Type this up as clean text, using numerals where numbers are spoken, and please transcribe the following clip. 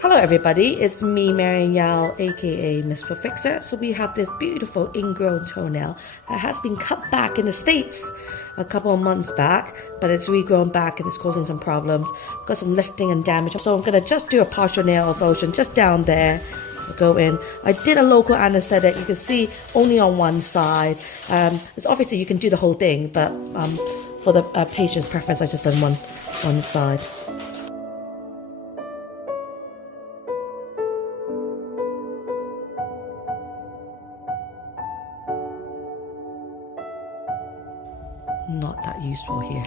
Hello everybody, it's me Marion Yau, aka Miss Foot Fixer. So we have this beautiful ingrown toenail that has been cut back in the States a couple of months back, but it's regrown back and it's causing some problems. Got some lifting and damage. So I'm gonna just do a partial nail erosion just down there. So go in. I did a local anesthetic. You can see only on one side. It's obviously you can do the whole thing, but for the patient's preference, I just done one side. Not that useful here.